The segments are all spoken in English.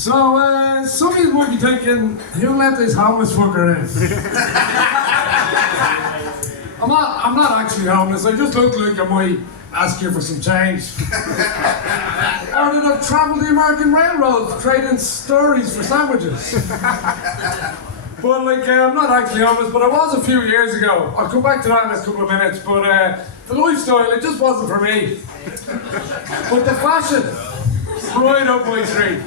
So, some of you might be thinking, who let this homeless fucker in? I'm not actually homeless, I just look like I might ask you for some change. Or that I've travelled the American Railroad trading stories for sandwiches. But I'm not actually homeless, but I was a few years ago. I'll come back to that in a couple of minutes, but the lifestyle, it just wasn't for me. But the fashion, right up my street.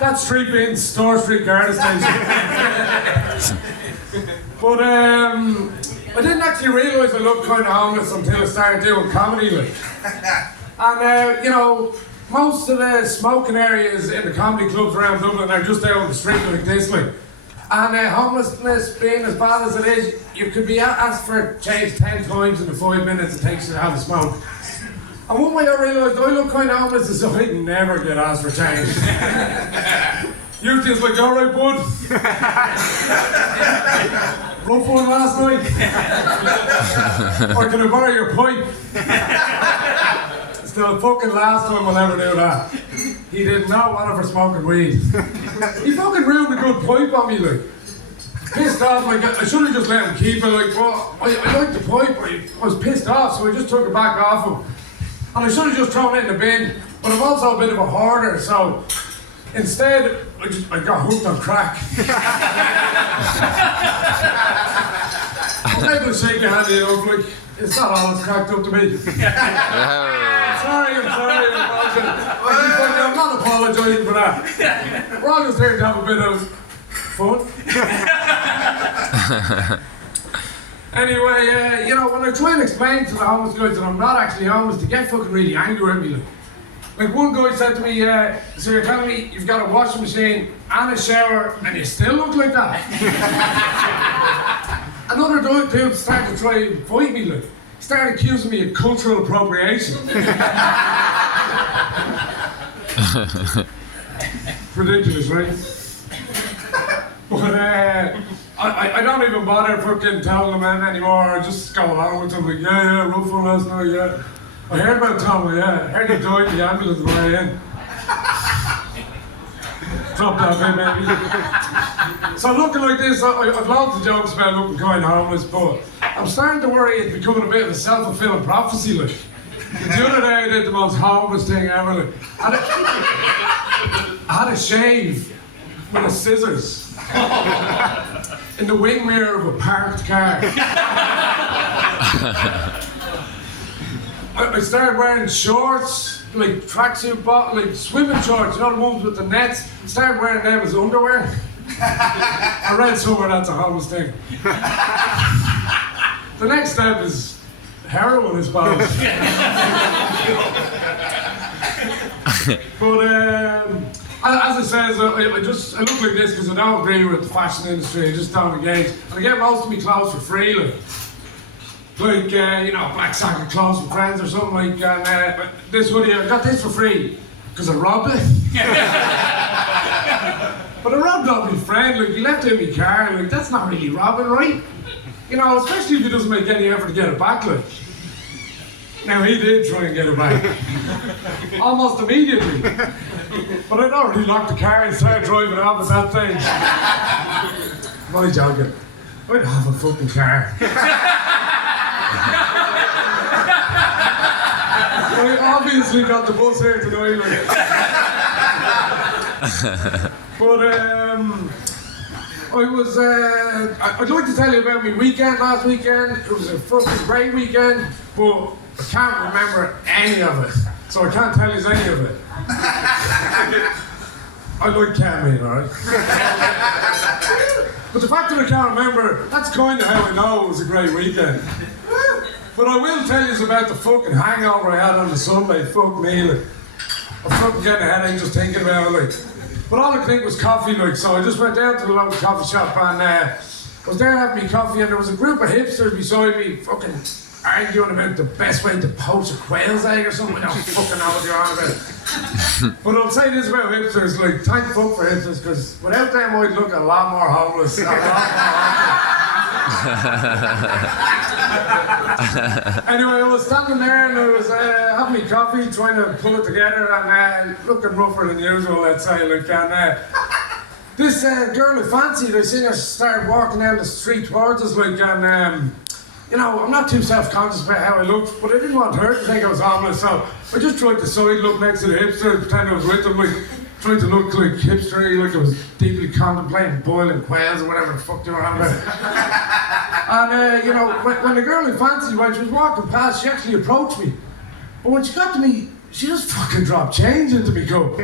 That street being Store Street Garda Station. But I didn't actually realise I looked kind of homeless until I started doing comedy. And most of the smoking areas in the comedy clubs around Dublin are just down the street like this. And homelessness being as bad as it is, you could be asked for change 10 times in the 5 minutes it takes you to have a smoke. And one way I realised I look kind of homeless is I never get asked for change. Usually it's like, alright bud. Rough one last night. Or can I borrow your pipe? It's the fucking last time I'll ever do that. He did not want it for smoking weed. He fucking ruined a good pipe on me, Pissed off, I should have just let him keep it, well, I liked the pipe, I was pissed off, so I just took it back off him. And I should have just thrown it in the bin, but I'm also a bit of a hoarder, so instead, I got hooked on crack. I'm able to shake your hand, it's not all it's cracked up to be. I'm sorry, I'm not apologising for that. We're all just here to have a bit of fun. Anyway, when I try and explain to the homeless guys that I'm not actually homeless, they get fucking really angry at me. Like one guy said to me, so you're telling me you've got a washing machine and a shower and you still look like that? Another dude started to try and fight me, He started accusing me of cultural appropriation. Ridiculous, right? But I don't even bother fucking telling them anymore. I just go along with them, yeah, rough one last night, yeah. I heard about Tom, I heard he died in the ambulance on the way in. Drop that bit, maybe. So looking like this, I've loads of jokes about looking kind of homeless, but I'm starting to worry it's becoming a bit of a self-fulfilling prophecy, The other day I did the most homeless thing ever, I had a shave with a scissors in the wing mirror of a parked car. I started wearing shorts, tracksuit swimming shorts, the ones with the nets. I started wearing them as underwear. I read somewhere that's a homeless thing. The next step is heroin, I suppose. But as I said, I look like this because I don't agree with the fashion industry. I just don't engage. And I get most of my clothes for free, black sack of clothes from friends or something and this hoodie, I got this for free because I robbed it. But I robbed off my friend, he left it in my car, that's not really robbing, right? Especially if he doesn't make any effort to get it back, Now he did try and get it back. Almost immediately. But I'd already locked the car and started driving off at that stage. I'm only joking. I'd have a fucking car. I obviously got the bus here tonight. But I'd like to tell you about my weekend last weekend. It was a fucking great weekend, but I can't remember any of it. So I can't tell you any of it. I like ketamine, alright? But the fact that I can't remember, that's kind of how I know it was a great weekend. But I will tell you about the fucking hangover I had on the Sunday. Fuck me, I'm fucking getting a headache just thinking about it, But all I could think was coffee, so I just went down to the local coffee shop and I was there having me coffee and there was a group of hipsters beside me fucking arguing about the best way to poach a quail's egg or something. I don't fucking know what you're on about. But I'll say this about hipsters, thank fuck for hipsters, because without them I'd look a lot more homeless. Anyway, I was standing there and I was having having me coffee, trying to pull it together, and looking rougher than usual, let's say, like, and this girl I fancied, I seen her start walking down the street towards us, like, and you know, I'm not too self-conscious about how I looked, but I didn't want her to think I was homeless, so I just tried to side look next to the hipster, pretend I was with them, like, trying to look like hipstery, like I was deeply contemplating boiling quails or whatever the fuck they were on about. And, you know, when the girl I fancied, when she was walking past, she actually approached me. But when she got to me, she just fucking dropped change into me cup.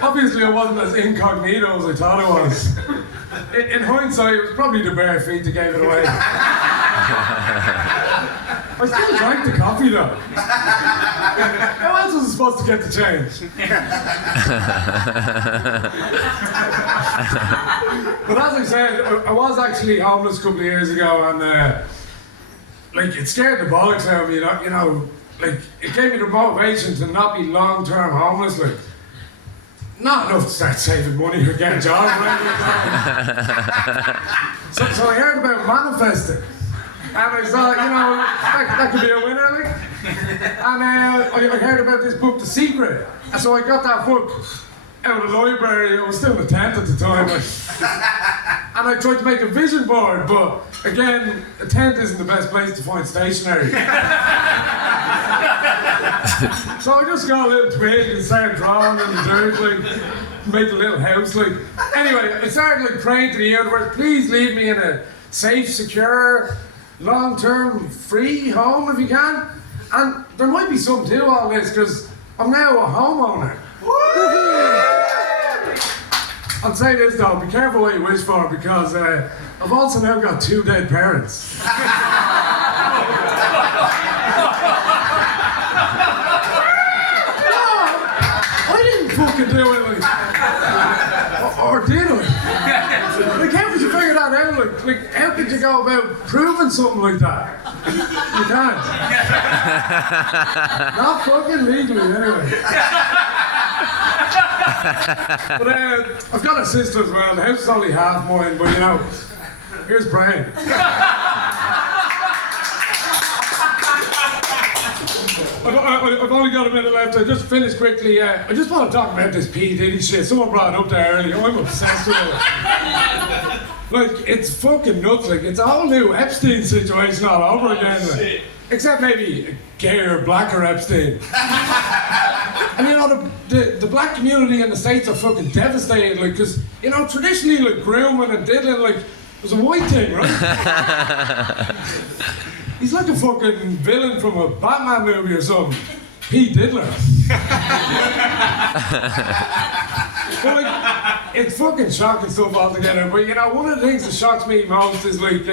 Obviously, I wasn't as incognito as I thought I was. In hindsight, it was probably the bare feet that gave it away. I still drank the coffee though. How else was I supposed to get the change? But as I said, I was actually homeless a couple of years ago, and like it scared the bollocks out of me. You know, like it gave me the motivation to not be long-term homeless. Like, not enough to start saving money or get a job, right? So I heard about manifesting. And I thought, you know, that could be a winner, like. And I heard about this book, The Secret. And so I got that book out of the library. I was still in a tent at the time. Like. And I tried to make a vision board, but again, a tent isn't the best place to find stationery. So I just got a little twig and started drawing in the dirt, like, make a little house, like. Anyway, I started like praying to the universe, please leave me in a safe, secure, long-term, free home if you can. And there might be something to all this, because I'm now a homeowner. I'll say this though, be careful what you wish for, because I've also now got 2 dead parents. Fucking do it, like, or did I? Like, how could you figure that out? Like, how could you go about proving something like that? You can't. Not fucking legally, anyway. But I've got a sister as well. The house is only half mine, but you know, here's praying. I've only got a minute left. I just finished quickly. I just want to talk about this P. Diddy shit. Someone brought it up there earlier. I'm obsessed with it. Like, it's fucking nuts. Like, it's a whole new Epstein situation all over again. Like. Except maybe a gayer, blacker Epstein. And you know, the black community in the States are fucking devastated. Like, because, you know, traditionally, like, grooming and diddling, like, was a white thing, right? He's like a fucking villain from a Batman movie or something. Pete Diddler. But like, it's fucking shocking stuff altogether. But you know, one of the things that shocks me most is like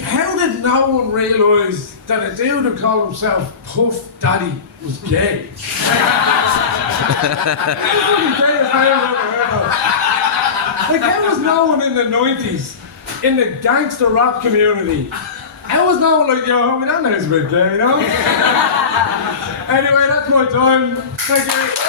how did no one realise that a dude who called himself Puff Daddy was gay? Like, how was no one in the 90s, in the gangster rap community, how was no one like, yo, homie, that man's a bit gay, you know? Anyway, that's my time. Thank you.